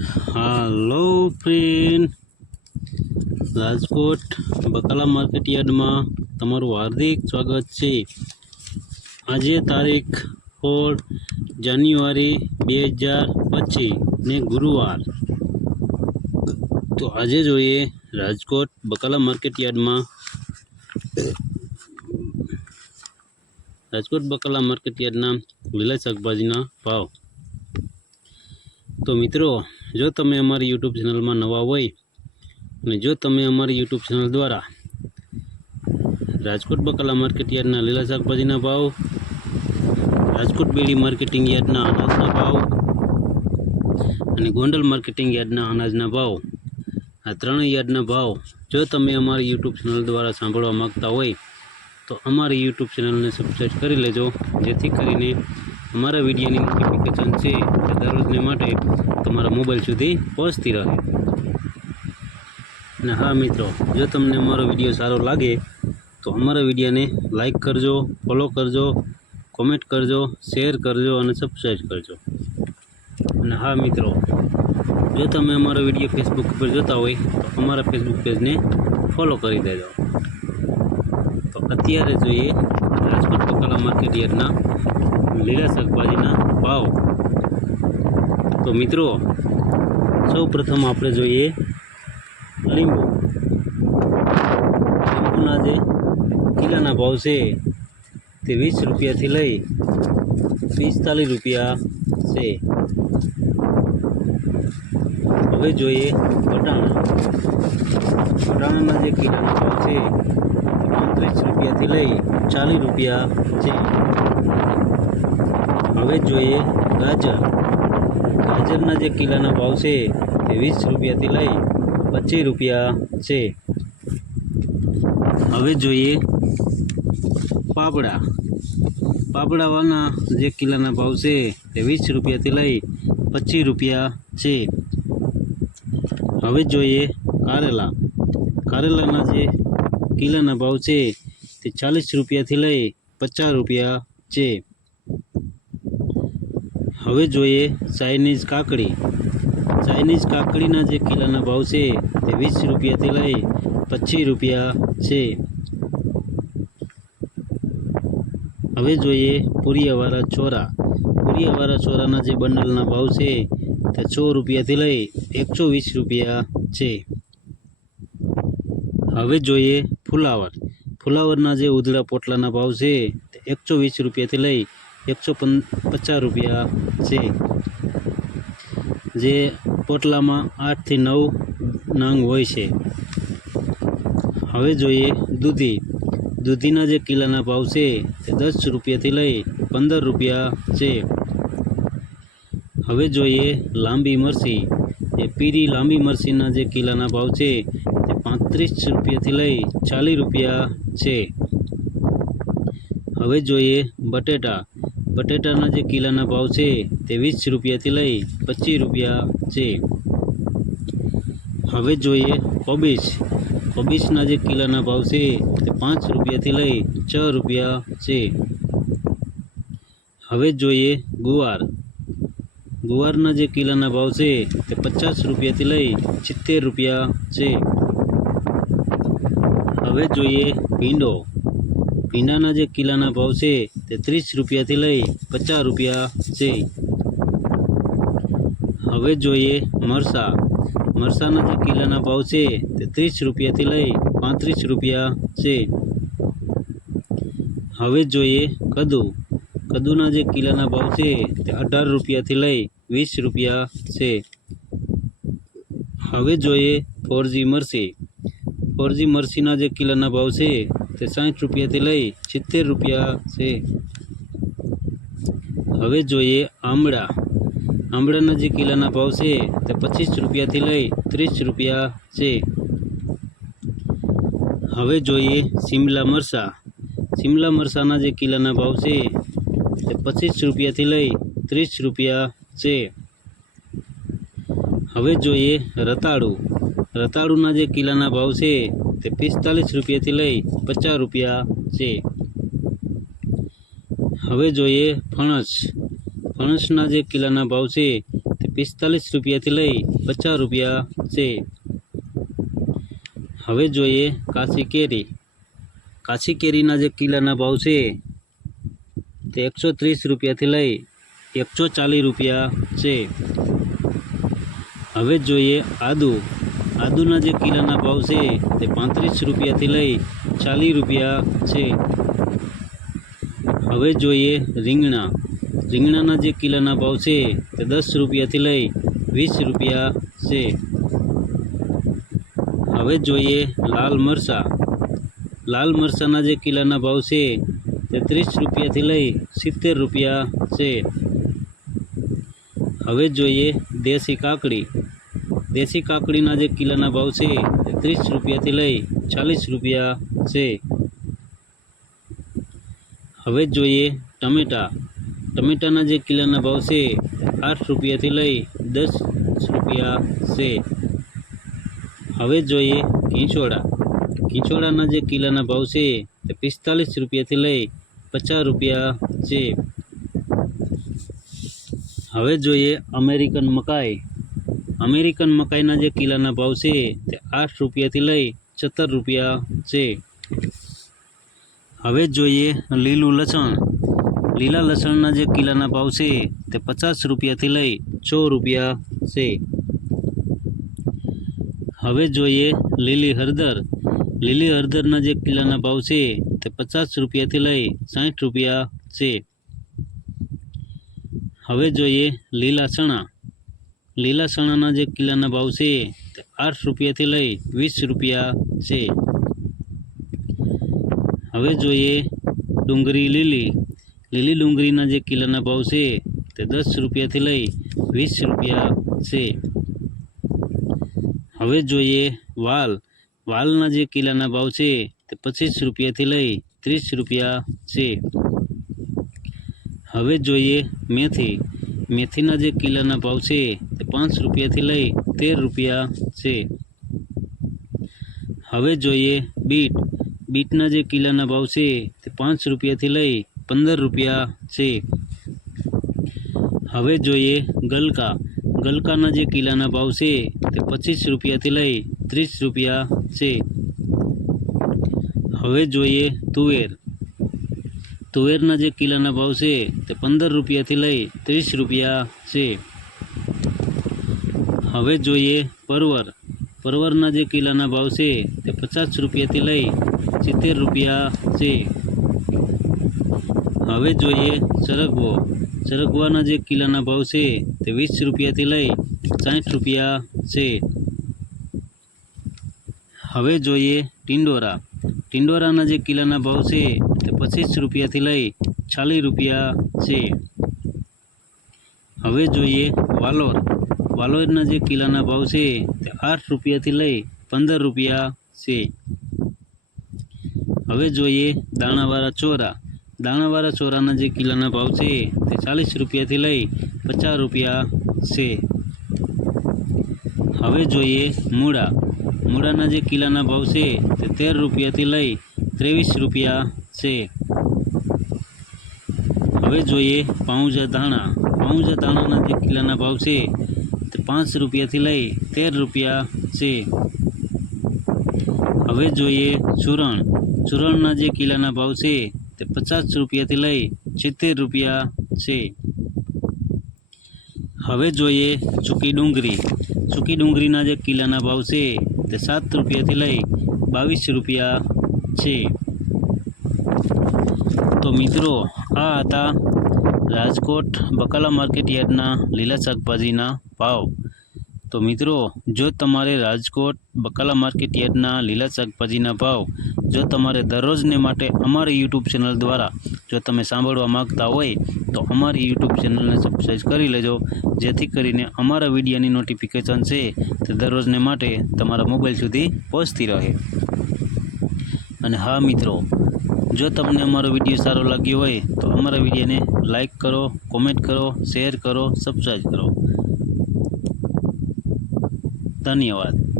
હાલો friend Rajkot બકાલા market યાર્ડમાં તમારું હાર્દિક સ્વાગત છે. આજે તારીખ સોળ જાન્યુઆરી બે હજાર પચીસ ને ગુરુવાર. તો આજે જોઈએ રાજકોટ બકાલા માર્કેટ યાર્ડમાં. રાજકોટ બકાલા માર્કેટ યાર્ડના લીલા શાકભાજીના ભાવ. તો મિત્રો, જો તમે અમારી યુટ્યુબ ચેનલમાં નવા હોય અને જો તમે અમારી યુટ્યુબ ચેનલ દ્વારા રાજકોટ બકાલા માર્કેટ યાર્ડના લીલા શાકભાજીના ભાવ, રાજકોટ બેડી માર્કેટિંગ યાર્ડના અનાજના ભાવ અને ગોંડલ માર્કેટિંગ યાર્ડના અનાજના ભાવ, આ ત્રણેય યાર્ડના ભાવ જો તમે અમારી યુટ્યુબ ચેનલ દ્વારા સાંભળવા માગતા હોય તો અમારી યુટ્યુબ ચેનલને સબસ્ક્રાઈબ કરી લેજો, જેથી કરીને અમારા વિડીયોની નોટિફિકેશન છે દરરોજને માટે તમારા મોબાઈલ સુધી પહોંચતી રહે. અને હા મિત્રો, જો તમને અમારો વીડિયો સારો લાગે, તો અમારા વિડીયોને લાઈક કરજો ફોલો કરજો કોમેન્ટ કરજો શેર કરજો અને સબસ્ક્રાઈબ કરજો. અને હા મિત્રો, જો તમે અમારો વીડિયો ફેસબુક ઉપર જોતા હોય, તો અમારા ફેસબુક પેજને ફોલો કરી દેજો. તો અત્યારે જોઈએ રાજકોટ પકાલા માર્કેટ યાર્ડના લીલા શાકભાજીના ભાવ તો મિત્રો સૌ પ્રથમ આપણે જોઈએ લીંબુ. લીંબુના જે કિલ્લાના ભાવ છે તે વીસ રૂપિયાથી લઈ પિસ્તાલીસ રૂપિયા છે. હવે જોઈએ વટાણા. વટાણાના જે કિલ્લાના ભાવ છે પાંત્રીસ રૂપિયાથી લઈ ચાલીસ રૂપિયા છે. હવે જોઈએ ગાજર. ગાજરના જે કિલ્લાના ભાવ છે તે વીસ રૂપિયાથી લઈ પચીસ રૂપિયા છે. હવે જોઈએ પાપડા. પાપડાવાના જે કિલ્લાના ભાવ છે તે વીસ રૂપિયાથી લઈ પચીસ રૂપિયા છે. હવે જોઈએ કારેલા. કારેલાના જે કિલ્લાના ભાવ છે તે ચાલીસ રૂપિયાથી લઈ પચાસ રૂપિયા છે. હવે જોઈએ ચાઇનીઝ કાકડી. ચાઇનીઝ કાકડીના જે કિલ્લાના ભાવ છે તે વીસ રૂપિયાથી લઈ પચીસ રૂપિયા છે. હવે જોઈએ પૂરિયાવાળા ચોરા. પૂરિયાવાળા ચોરાના જે બંડલના ભાવ છે તે સો રૂપિયાથી લઈ એકસો વીસ રૂપિયા છે. હવે જોઈએ ફુલાવર. ફુલાવરના જે ઉધડા પોટલાના ભાવ છે એકસો વીસ રૂપિયાથી લઈ એકસો પં, પચાસ રૂપિયા છે. જે પોટલામાં આઠથી નવ નંગ હોય છે. હવે જોઈએ દૂધી. દૂધીના જે કિલ્લાના ભાવ છે તે દસ રૂપિયાથી લઈ પંદર રૂપિયા છે. હવે જોઈએ લાંબી મરસી. જે પીરી લાંબી મરસીના જે કિલ્લાના ભાવ છે તે પાંત્રીસ રૂપિયાથી લઈ ચાલીસ રૂપિયા છે. હવે જોઈએ બટેટા. બટેટાના જે કિલ્લાના ભાવ છે તે વીસ રૂપિયાથી લઈ પચીસ રૂપિયા છે. હવે જોઈએ કોબીજ. કોબીજના જે કિલ્લાના ભાવ છે તે પાંચ રૂપિયાથી લઈ છ રૂપિયા છે. હવે જોઈએ ગુવાર. ગુવારના જે કિલ્લાના ભાવ છે તે પચાસ રૂપિયાથી લઈ સિત્તેર રૂપિયા છે. હવે જોઈએ ભીંડો. ભીંડાના જે કિલ્લાના ભાવ છે તે ત્રીસ રૂપિયાથી લઈ પચાસ રૂપિયા છે. હવે જોઈએ મરસા. મરસાના જે કિલ્લાના ભાવ છે તે ત્રીસ રૂપિયાથી લઈ પાંત્રીસ રૂપિયા છે. હવે જોઈએ કદુ. કદુના જે કિલ્લાના ભાવ છે તે અઢાર રૂપિયાથી લઈ વીસ રૂપિયા છે. હવે જોઈએ ફોરજી મરસી. ફોરજી મરસીના જે કિલ્લાના ભાવ છે તે સાઠ રૂપિયાથી લઈ સિત્તેર રૂપિયા છે. હવે જોઈએ આમળા. આમળાના જે કિલ્લાના ભાવ છે તે પચીસ રૂપિયાથી લઈ ત્રીસ રૂપિયા છે. હવે જોઈએ શિમલા મરસા. શિમલા મરસાના જે કિલ્લાના ભાવ છે તે પચીસ રૂપિયાથી લઈ ત્રીસ રૂપિયા છે. હવે જોઈએ રતાળુ. રતાળુના જે કિલ્લાના ભાવ છે તે પિસ્તાલીસ રૂપિયાથી લઈ પચાસ રૂપિયા છે. હવે જોઈએ ફણસ. ફણસના જે કિલ્લાના ભાવ છે તે પિસ્તાલીસ રૂપિયાથી લઈ પચાસ રૂપિયા છે. હવે જોઈએ કાચી કેરી. કાચી કેરીના જે કિલ્લાના ભાવ છે તે એકસો ત્રીસ રૂપિયાથી લઈ એકસો ચાલીસ રૂપિયા છે. હવે જોઈએ આદુ. આદુના જે કિલ્લાના ભાવ છે તે પાંત્રીસ રૂપિયાથી લઈ ચાલીસ રૂપિયા છે. હવે જોઈએ રીંગણા. રીંગણાના જે કિલ્લાના ભાવ છે તે દસ રૂપિયાથી લઈ વીસ રૂપિયા છે. હવે જોઈએ લાલ મરચાં. લાલ મરચાંના જે કિલ્લાના ભાવ છે તે ત્રીસ રૂપિયાથી લઈ સિત્તેર રૂપિયા છે. હવે જોઈએ દેશી કાકડી. દેશી કાકડીના જે કિલ્લાના ભાવ છે તે ત્રીસ રૂપિયાથી લઈ ચાલીસ રૂપિયા છે હવે જોઈએ ટમેટા ટમેટાના જે કિલ્લાના ભાવ છે તે આઠ રૂપિયાથી લઈ દસ રૂપિયા છે હવે જોઈએ કીંચોડા કીંચોડાના જે કિલ્લાના ભાવ છે તે પિસ્તાલીસ રૂપિયાથી લઈ પચાસ રૂપિયા છે હવે જોઈએ અમેરિકન મકાઈ અમેરિકન મકાઈના જે કિલ્લાના ભાવ છે તે આઠ રૂપિયાથી લઈ સત્તર રૂપિયા છે. હવે જોઈએ લીલું લસણ. લીલા લસણના જે કિલ્લાના ભાવ છે તે પચાસ રૂપિયાથી લઈ સો રૂપિયા છે. હવે જોઈએ લીલી હળદર. લીલી હળદરના જે કિલ્લાના ભાવ છે તે પચાસ રૂપિયાથી લઈ સાઠ રૂપિયા છે. હવે જોઈએ લીલા ચણા. લીલા ચણાના જે કિલ્લાના ભાવ છે, તે આઠ રૂપિયાથી લઈ વીસ રૂપિયા છે. હવે જોઈએ ડુંગળી લીલી. લીલી ડુંગળીના જે કિલ્લાના ભાવ છે, તે દસ રૂપિયાથી લઈ વીસ રૂપિયા છે. હવે જોઈએ વાલ. વાલના જે કિલ્લાના ભાવ છે, તે પચીસ રૂપિયાથી લઈ ત્રીસ રૂપિયા છે. હવે જોઈએ મેથી. મેથીના જે કિલોના ભાવ છે તે પાંચ રૂપિયાથી લઈ તેર રૂપિયા છે. હવે જોઈએ બીટ. બીટના જે કિલોના ભાવ છે તે પાંચ રૂપિયાથી લઈ પંદર રૂપિયા છે. હવે જોઈએ ગલકા. ગલકાના જે કિલોના ભાવ છે તે પચીસ રૂપિયાથી લઈ ત્રીસ રૂપિયા છે. હવે જોઈએ તુવેર. તુવેરના જે કિલ્લાના ભાવ છે તે પંદર રૂપિયાથી લઈ ત્રીસ રૂપિયા છે. હવે જોઈએ પરવર. પરવરના જે કિલ્લાના ભાવ છે તે પચાસ રૂપિયાથી લઈ સિત્તેર રૂપિયા છે. હવે જોઈએ સરગવો. સરગવાના જે કિલ્લાના ભાવ છે તે વીસ રૂપિયાથી લઈ સાઠ રૂપિયા છે. હવે જોઈએ ટિંડોરા. ટિંડોરાના જે કિલ્લાના ભાવ છે તે પચીસ રૂપિયાથી લઈ ચાલીસ રૂપિયા છે. હવે જોઈએ વાલોર. વાલોરના જે કિલ્લાના ભાવ છે તે આઠ રૂપિયાથી લઈ પંદર રૂપિયા છે. હવે જોઈએ દાણાવાળા ચોરા. દાણાવાળા ચોરાના જે કિલ્લાના ભાવ છે તે ચાલીસ રૂપિયાથી લઈ પચાસ રૂપિયા છે. હવે જોઈએ મૂળા. મૂળાના જે કિલ્લાના ભાવ છે તે તેર રૂપિયાથી લઈ ત્રેવીસ રૂપિયા છે. હવે જોઈએ પાઉંજા ધાણા. પાઉંજા ધાણાના જે કિલ્લાના ભાવ છે તે પાંચ રૂપિયાથી લઈ તેર રૂપિયા છે. હવે જોઈએ ચૂરણ. ચૂરણના જે કિલ્લાના ભાવ છે તે પચાસ રૂપિયાથી લઈ સિત્તેર રૂપિયા છે. હવે જોઈએ ચૂકી ડુંગળી ચૂકી ડુંગળીના જે કિલ્લાના ભાવ છે તે સાત રૂપિયાથી લઈ બાવીસ રૂપિયા છે. તો મિત્રો, આ હતા રાજકોટ બકાલા માર્કેટ યાર્ડના લીલા શાકભાજીના ભાવ. તો મિત્રો, જો તમારે રાજકોટ બકાલા માર્કેટ યાર્ડના લીલા શાકભાજીના ભાવ જો તમારે દરરોજને માટે અમારી યુટ્યુબ ચેનલ દ્વારા જો તમે સાંભળવા માગતા હોય, તો અમારી યુટ્યુબ ચેનલને સબસ્ક્રાઈબ કરી લેજો. જેથી કરીને અમારા વિડીયોની નોટિફિકેશન છે તે દરરોજને માટે તમારા મોબાઈલ સુધી પહોંચતી રહે. અને હા મિત્રો, જો તમને અમારો વીડિયો સારો લાગ્યો હોય, તો અમારા વિડીયોને લાઈક કરો કોમેન્ટ કરો શેર કરો સબસ્ક્રાઈબ કરો. ધન્યવાદ.